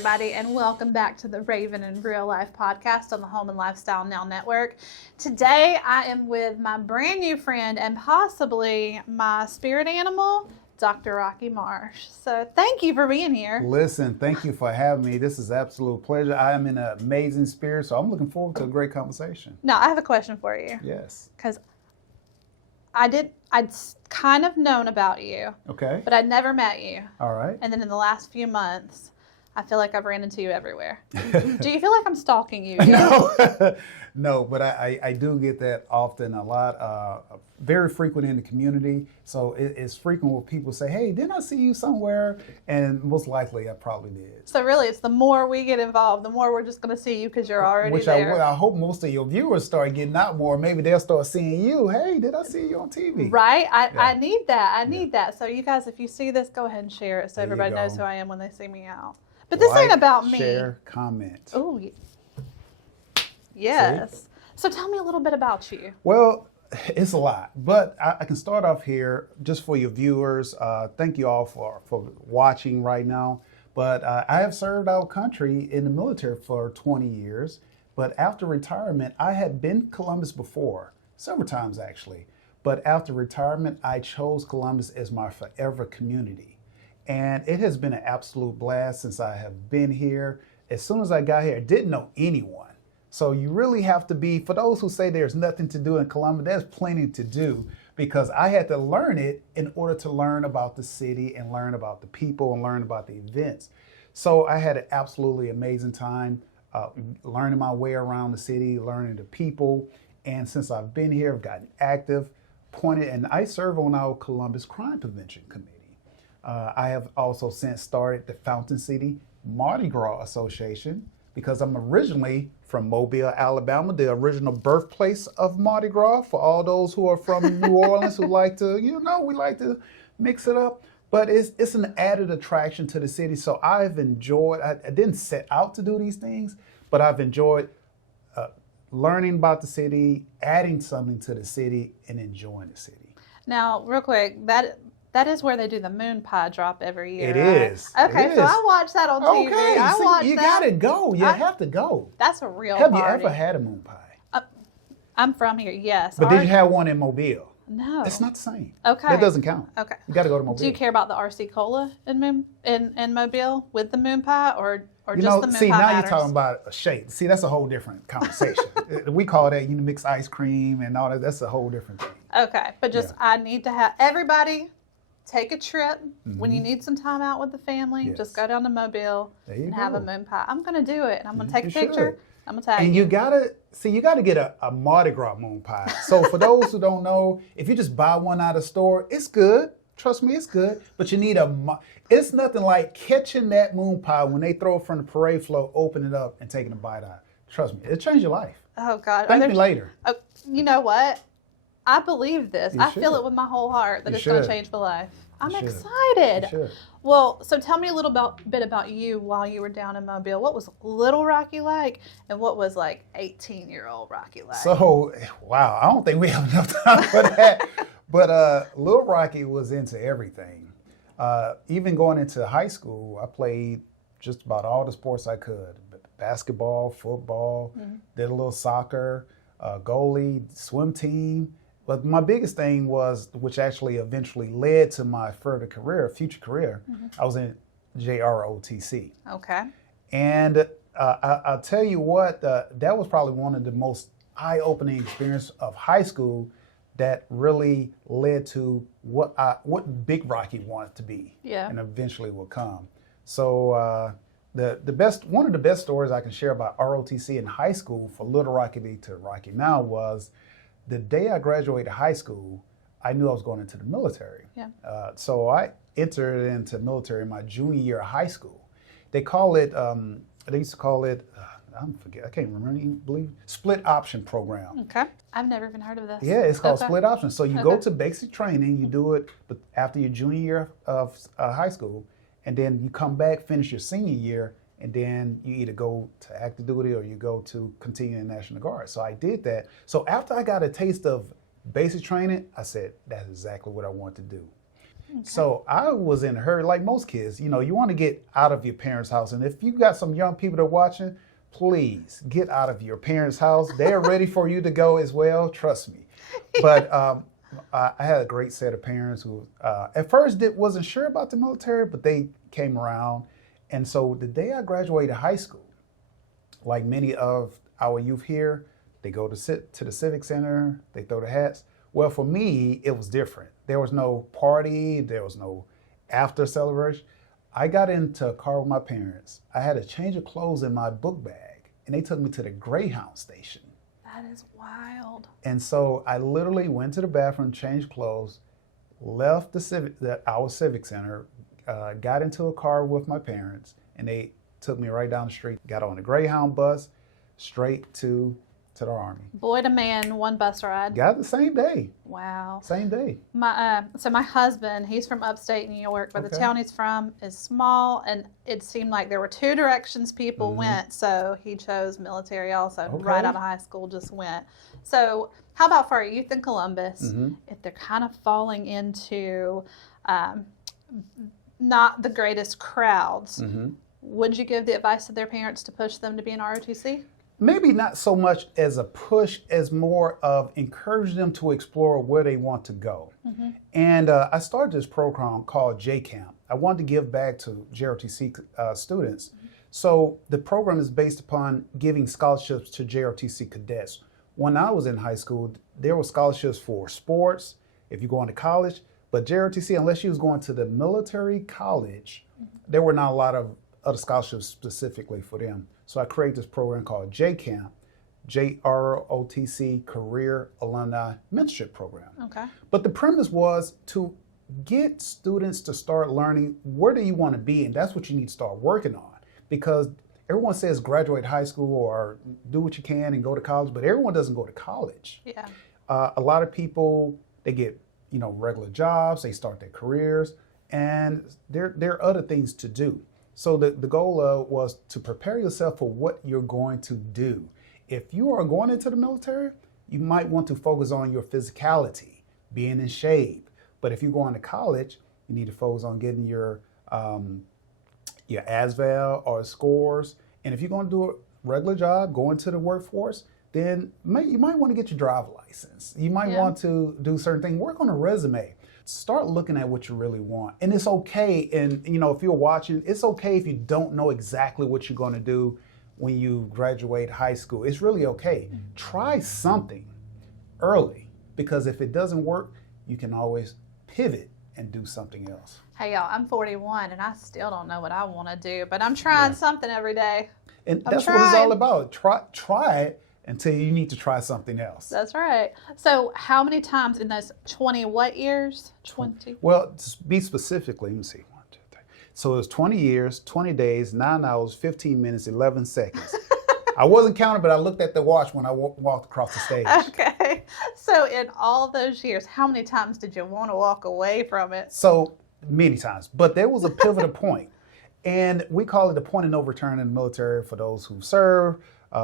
everybody, and welcome back to the Raven in Real Life podcast on the Home and Lifestyle Now Network. Today, I am with my brand new friend and possibly my spirit animal, Dr. Rocky Marsh. So thank you for being here. Listen, thank you for having me. This is an absolute pleasure. I am in an amazing spirit, so I'm looking forward to a great conversation. Now, I have a question for you. Yes. Because I'd kind of known about you, Okay. but I'd never met you. All right. And then in the last few months, I feel like I've ran into you everywhere. Do you feel like I'm stalking you? No, no, but I do get that often a lot, very frequent in the community. So it's frequent where people say, hey, didn't I see you somewhere? And most likely I probably did. So really, it's the more we get involved, the more we're just going to see you because you're already Which there. I hope most of your viewers start getting out more. Maybe they'll start seeing you. Hey, did I see you on TV? Right? I need that. I need that. So you guys, if you see this, go ahead and share it so There you everybody go. knows who I am when they see me out. But this Like, ain't about me. Share, comment. Oh, yes. So tell me a little bit about you. Well, it's a lot, but I can start off here just for your viewers. Thank you all for watching right now. But I have served our country in the military for 20 years. But after retirement, I had been Columbus before, several times actually. But after retirement, I chose Columbus as my forever community. And it has been an absolute blast since I have been here. As soon as I got here, I didn't know anyone. So you really have to be, for those who say there's nothing to do in Columbus, there's plenty to do because I had to learn it in order to learn about the city and learn about the people and learn about the events. So I had an absolutely amazing time learning my way around the city, learning the people. And since I've been here, I've gotten active, pointed, and I serve on our Columbus Crime Prevention Committee. I have also since started the Fountain City Mardi Gras Association because I'm originally from Mobile, Alabama, the original birthplace of Mardi Gras. For all those who are from New Orleans who like to, we like to mix it up. But it's an added attraction to the city. So I've enjoyed, I didn't set out to do these things, but I've enjoyed learning about the city, adding something to the city, and enjoying the city. Now, real quick, that is where they do the moon pie drop every year. It right? is. Okay, It so is. I watch that on TV. Okay, I watch you that. gotta go. You have to go. That's a real Have party. you ever had a moon pie? I'm from here, yes. But did you have one in Mobile? No. It's not the same. Okay. That doesn't count. Okay. You got to go to Mobile. Do you care about the RC Cola in Mobile with the moon pie or just the moon see, pie now matters? you're talking about a shake. See, that's a whole different conversation. We call that, mix ice cream and all that. That's a whole different thing. Okay, but just I need to have everybody take a trip when you need some time out with the family. Yes. Just go down to Mobile and have a moon pie. I'm going to do it. And I'm going to take a picture. I'm going to tag And you. you gotta get a Mardi Gras moon pie. So for those who don't know, if you just buy one out of the store, it's good. Trust me, it's good. But you need it's nothing like catching that moon pie when they throw it from the parade float, open it up, and taking a bite out. Trust me, it'll change your life. Oh, God. Thank me later. Oh, you know what? I believe this. You I feel should. it with my whole heart that You it's going to should. change my life. I'm should. excited. You should. Well, so tell me a little bit about you while you were down in Mobile. What was little Rocky like, and what was like 18-year-old Rocky like? So, wow, I don't think we have enough time for that. But Lil Rocky was into everything. Even going into high school, I played just about all the sports I could. Basketball, football, did a little soccer, goalie, swim team. But my biggest thing was, which actually eventually led to my future career, I was in JROTC. Okay. And I'll tell you what, that was probably one of the most eye-opening experience of high school that really led to what Big Rocky wanted to be, and eventually will come. So one of the best stories I can share about ROTC in high school for Little Rocky to Rocky now was the day I graduated high school. I knew I was going into the military. Yeah. So I entered into military my junior year of high school. They call it. They used to call it. I can't remember. Split option program. Okay. I've never even heard of this. Yeah, it's called split option. So you go Okay. to basic training. You do it after your junior year of high school, and then you come back, finish your senior year, and then you either go to active duty or you go to continue in National Guard. So I did that. So after I got a taste of basic training, I said, that's exactly what I want to do. So I was in a hurry, like most kids. You want to get out of your parents' house. And if you got some young people that are watching, please get out of your parents' house. They're ready for you to go as well. Trust me. But I had a great set of parents who at first wasn't sure about the military, but they came around. And so the day I graduated high school, like many of our youth here, they go to the Civic Center, they throw the hats. Well, for me, it was different. There was no party, there was no after celebration. I got into a car with my parents. I had a change of clothes in my book bag, and they took me to the Greyhound station. That is wild. And so I literally went to the bathroom, changed clothes, left our Civic Center, got into a car with my parents, and they took me right down the street, got on the Greyhound bus, straight to the Army. Boy to man, one bus ride. Got it the same day. Wow. Same day. My husband, he's from upstate New York, but the town he's from is small, and it seemed like there were two directions people went, so he chose military also. Okay. Right out of high school, just went. So how about for our youth in Columbus, if they're kind of falling into not the greatest crowds, would you give the advice to their parents to push them to be in ROTC? Maybe not so much as a push as more of encouraging them to explore where they want to go. And I started this program called J-Camp. I wanted to give back to JROTC students. So the program is based upon giving scholarships to JROTC cadets. When I was in high school, there were scholarships for sports, if you're going to college, but JROTC, unless you was going to the military college, there were not a lot of other scholarships specifically for them. So I created this program called J-Camp, JROTC Career Alumni Mentorship Program. Okay. But the premise was to get students to start learning where do you want to be, and that's what you need to start working on. Because everyone says graduate high school or do what you can and go to college, but everyone doesn't go to college. Yeah. A lot of people, they get regular jobs, they start their careers, and there are other things to do. So the goal was to prepare yourself for what you're going to do. If you are going into the military, you might want to focus on your physicality, being in shape. But if you're going to college, you need to focus on getting your ASVAB or scores. And if you're going to do a regular job, go into the workforce, then you might want to get your driver's license. You might want to do certain things. Work on a resume. Start looking at what you really want. And it's okay, and if you're watching, it's okay if you don't know exactly what you're going to do when you graduate high school. It's really okay. Try something early, because if it doesn't work, you can always pivot and do something else. Hey y'all, I'm 41 and I still don't know what I want to do, but I'm trying something every day. And that's what it's all about. Try it until you need to try something else. That's right. So how many times in those 20 what years? 20? Well, to be specifically, let me see. 1, 2, 3. So it was 20 years, 20 days, 9 hours, 15 minutes, 11 seconds. I wasn't counting, but I looked at the watch when I walked across the stage. Okay. So in all those years, how many times did you want to walk away from it? So many times. But there was a pivotal point. And we call it the point of no return in the military for those who serve.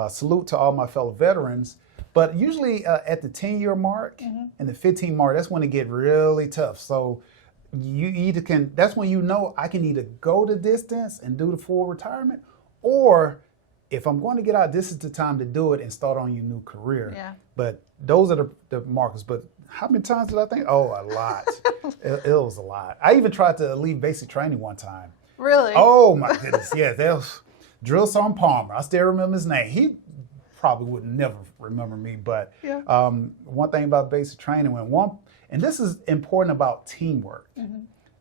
Salute to all my fellow veterans. But usually at the 10-year mark and the 15 mark, that's when it get really tough. So that's when I can either go the distance and do the full retirement, or if I'm going to get out, this is the time to do it and start on your new career. Yeah. But those are the markers. But how many times did I think? Oh, a lot. it was a lot. I even tried to leave basic training one time. Really? Oh my goodness, yeah, that was Drill Sergeant Palmer. I still remember his name. He probably would never remember me, but one thing about basic training, and this is important about teamwork.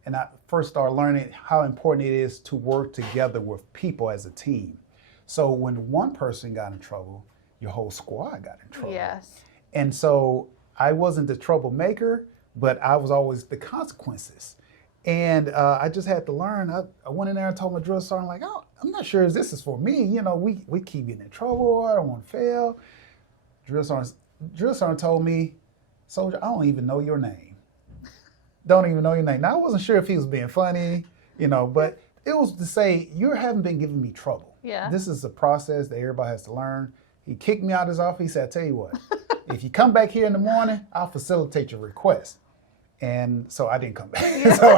And I first started learning how important it is to work together with people as a team. So when one person got in trouble, your whole squad got in trouble. Yes. And so I wasn't the troublemaker, but I was always the consequences. And I just had to learn. I went in there and told my drill sergeant, like, oh, I'm not sure if this is for me. We keep getting in trouble. I don't want to fail. Drill sergeant told me, soldier, I don't even know your name. Don't even know your name. Now, I wasn't sure if he was being funny, but it was to say, you haven't been giving me trouble. Yeah. This is a process that everybody has to learn. He kicked me out of his office. He said, I tell you what, if you come back here in the morning, I'll facilitate your request. And so I didn't come back. So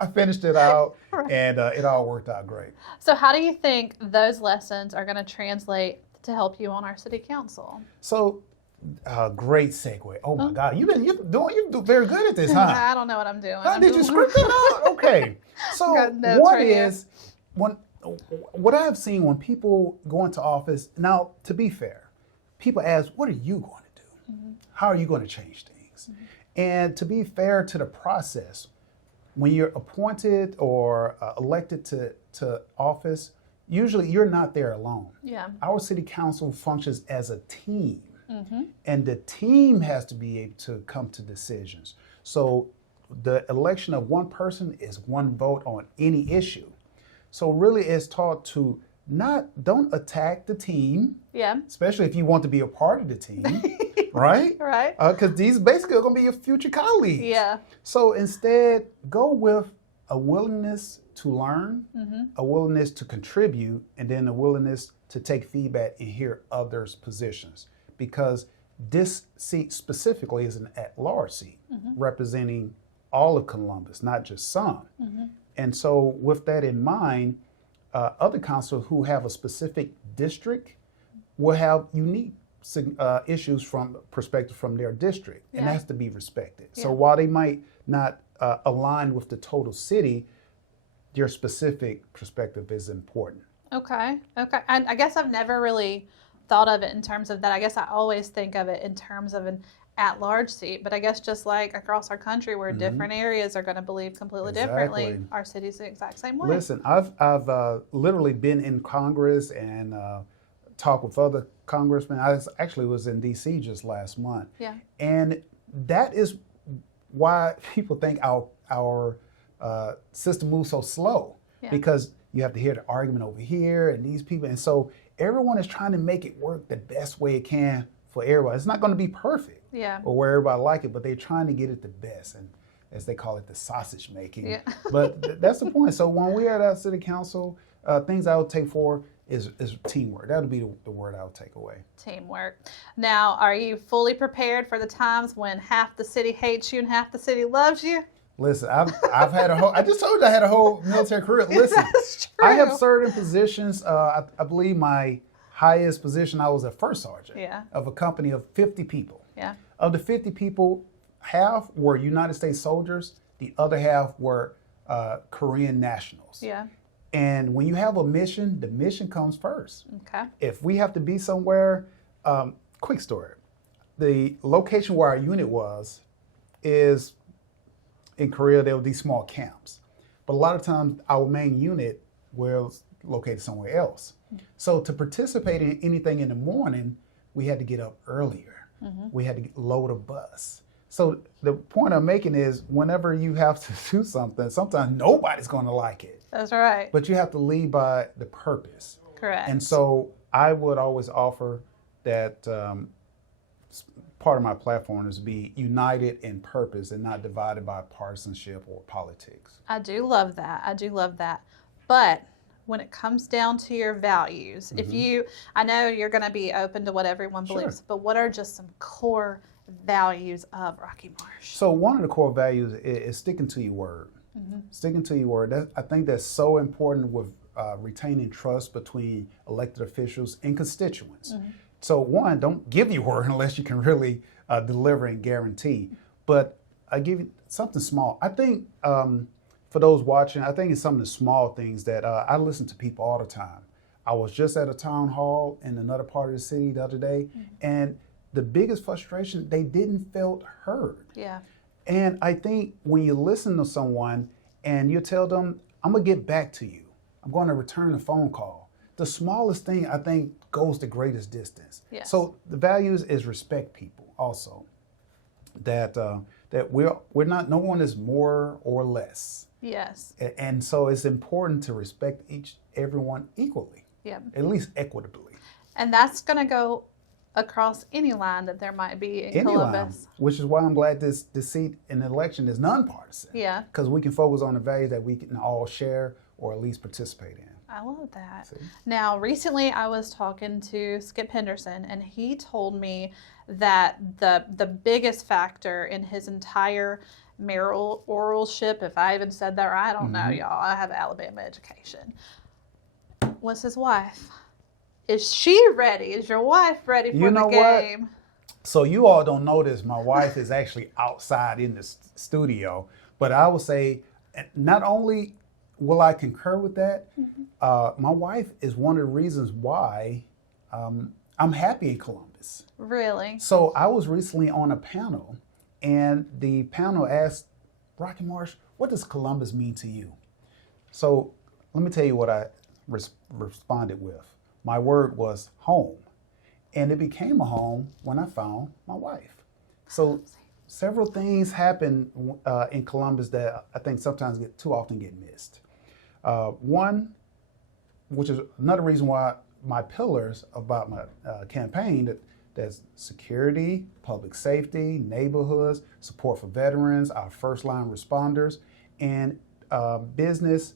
I finished it out, Right. and it all worked out great. So how do you think those lessons are going to translate to help you on our city council? So, great segue. Oh my God, you do very good at this, huh? I don't know what I'm doing. How did you script it out? Okay. So Got notes what right here. is what I have seen when people go into office. Now, to be fair, people ask, "What are you going to do? How are you going to change things?" And to be fair to the process, when you're appointed or elected to office, usually you're not there alone. Yeah. Our city council functions as a team, and the team has to be able to come to decisions. So the election of one person is one vote on any issue. So really it's taught to don't attack the team, Yeah. especially if you want to be a part of the team, right? Right. Because these basically are going to be your future colleagues. Yeah. So instead, go with a willingness to learn, a willingness to contribute, and then a willingness to take feedback and hear others' positions. Because this seat specifically is an at-large seat representing all of Columbus, not just some. And so with that in mind, other councils who have a specific district will have unique issues from perspective from their district, and Yeah. that has to be respected. Yeah. So while they might not align with the total city, their specific perspective is important. Okay. Okay. And I guess I've never really thought of it in terms of that. I guess I always think of it in terms of an at-large seat, but I guess just like across our country where different areas are going to believe completely differently, Exactly. our city's the exact same way. Listen, I've literally been in Congress and talked with other congressmen. Actually was in D.C. just last month, Yeah. and that is why people think our system moves so slow, Yeah. because you have to hear the argument over here and these people, and so everyone is trying to make it work the best way it can for everybody. It's not going to be perfect, Yeah. or where everybody like it, but they're trying to get it the best, and as they call it, the sausage making. Yeah. But that's the point. So when we're at our city council, things I would take for is teamwork. That would be the word I would take away. Teamwork. Now, are you fully prepared for the times when half the city hates you and half the city loves you? Listen, I've had I just told you I had a whole military career. Listen, That's true. I have served in positions. I believe my highest position, I was a first sergeant Yeah. of a company of 50 people. Yeah. Of the 50 people, half were United States soldiers. The other half were Korean nationals. Yeah. And when you have a mission, the mission comes first. Okay. If we have to be somewhere, quick story. The location where our unit was is in Korea. There were these small camps, but a lot of times our main unit was located somewhere else. So to participate in anything in the morning, we had to get up earlier. We had to load a bus. So the point I'm making is whenever you have to do something, sometimes nobody's going to like it, That's right. but you have to lead by the purpose. Correct. And so I would always offer that part of my platform is to be united in purpose and not divided by partisanship or politics. I do love that. I do love that. But when it comes down to your values, I know you're going to be open to what everyone Sure. believes, but what are just some core values of Rocky Marsh? So one of the core values is sticking to your word. Sticking to your word. I think that's so important with retaining trust between elected officials and constituents. So one, don't give your word unless you can really deliver and guarantee. But I give you something small. I think for those watching, I think it's some of the small things that I listen to people all the time. I was just at a town hall in another part of the city the other day, and the biggest frustration, they didn't felt heard. Yeah. And I think when you listen to someone and you tell them, I'm going to get back to you, I'm going to return a phone call, the smallest thing I think goes the greatest distance. Yes. So the values is respect people also. That we're not, no one is more or less. Yes. And so it's important to respect everyone equally, Yep. at least equitably. And that's going to go across any line that there might be in Any line, Columbus. which is why I'm glad this seat in the election is nonpartisan. Yeah. Because we can focus on the values that we can all share or at least participate in. I love that. See? Now, recently I was talking to Skip Henderson, and he told me that the biggest factor in his entire mayoralship, if I even said that right. I don't know, Mm-hmm. y'all. I have Alabama education. What's his wife? Is she ready? Is your wife ready for You know the what? game? So you all don't know this. My wife is actually outside in the studio, but I will say, not only will I concur with that, my wife is one of the reasons why I'm happy in Columbus. Really? So I was recently on a panel, and the panel asked, Rocky Marsh, what does Columbus mean to you? So let me tell you what I responded with. My word was home. And it became a home when I found my wife. So several things happen in Columbus that I think sometimes too often get missed. One, which is another reason why my pillars about my campaign, that's security, public safety, neighborhoods, support for veterans, our first line responders, and business,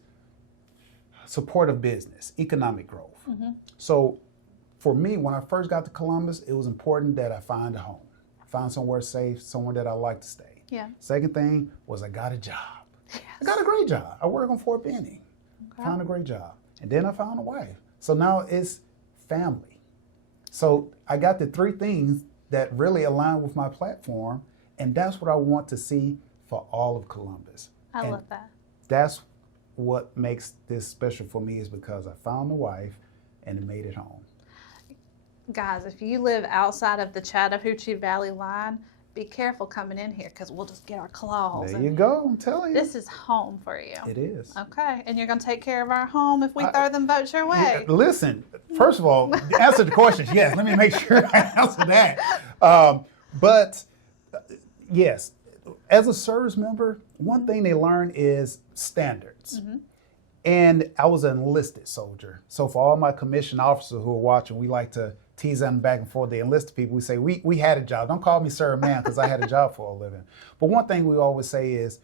support of business, economic growth. So for me, when I first got to Columbus, it was important that I find a home, find somewhere safe, somewhere that I like to stay. Yeah. Second thing was I got a job. Yes. I got a great job. I work on Fort Benning. Okay. Found a great job. And then I found a wife. So now it's family. So I got the three things that really align with my platform. And that's what I want to see for all of Columbus. I And love that. that's what makes this special for me, is because I found a wife and it made it home. Guys, if you live outside of the Chattahoochee Valley line, be careful coming in here because we'll just get our claws. There in you go. I'm telling you. This is home for you. It is. Okay, and you're going to take care of our home if we throw them votes your way. Yeah, listen, first of all, to answer the questions, yes, let me make sure I answer that. But yes, as a service member, one thing they learn is standards. And I was an enlisted soldier. So for all my commissioned officers who are watching, we like to tease them back and forth. The enlisted people, we say, we had a job. Don't call me sir or ma'am, because I had a job for a living. But one thing we always say is,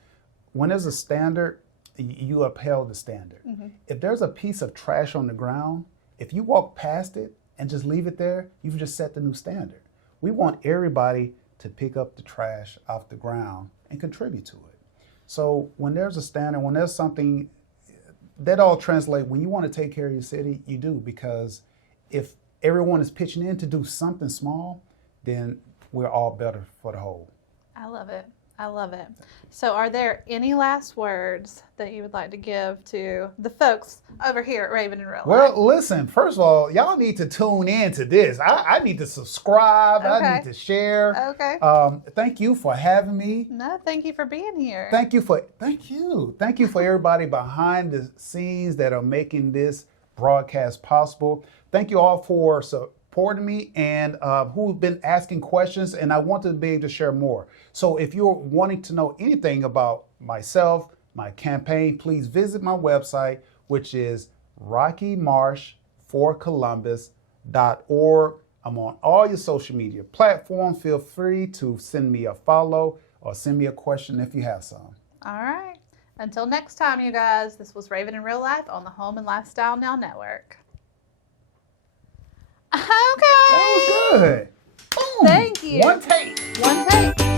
when there's a standard, you upheld the standard. If there's a piece of trash on the ground, if you walk past it and just leave it there, you've just set the new standard. We want everybody to pick up the trash off the ground and contribute to it. So when there's a standard, when there's something, that all translate. When you want to take care of your city, you do, because if everyone is pitching in to do something small, then we're all better for the whole. I love it. I love it. So are there any last words that you would like to give to the folks over here at Raven in Real Life? Well, listen, first of all, y'all need to tune in to this. I need to subscribe. I Okay. need to share. Okay. Thank you for having me. No, thank you for being here. Thank you for everybody behind the scenes that are making this broadcast possible. Thank you all for supporting me and who've been asking questions, and I want to be able to share more. So if you're wanting to know anything about myself, my campaign, please visit my website, which is RockyMarshForColumbus.org. I'm on all your social media platforms. Feel free to send me a follow or send me a question if you have some. All right. Until next time, you guys, this was Raven in Real Life on the Home and Lifestyle Now Network. Okay. That was good. Boom. Thank you. One take. One take.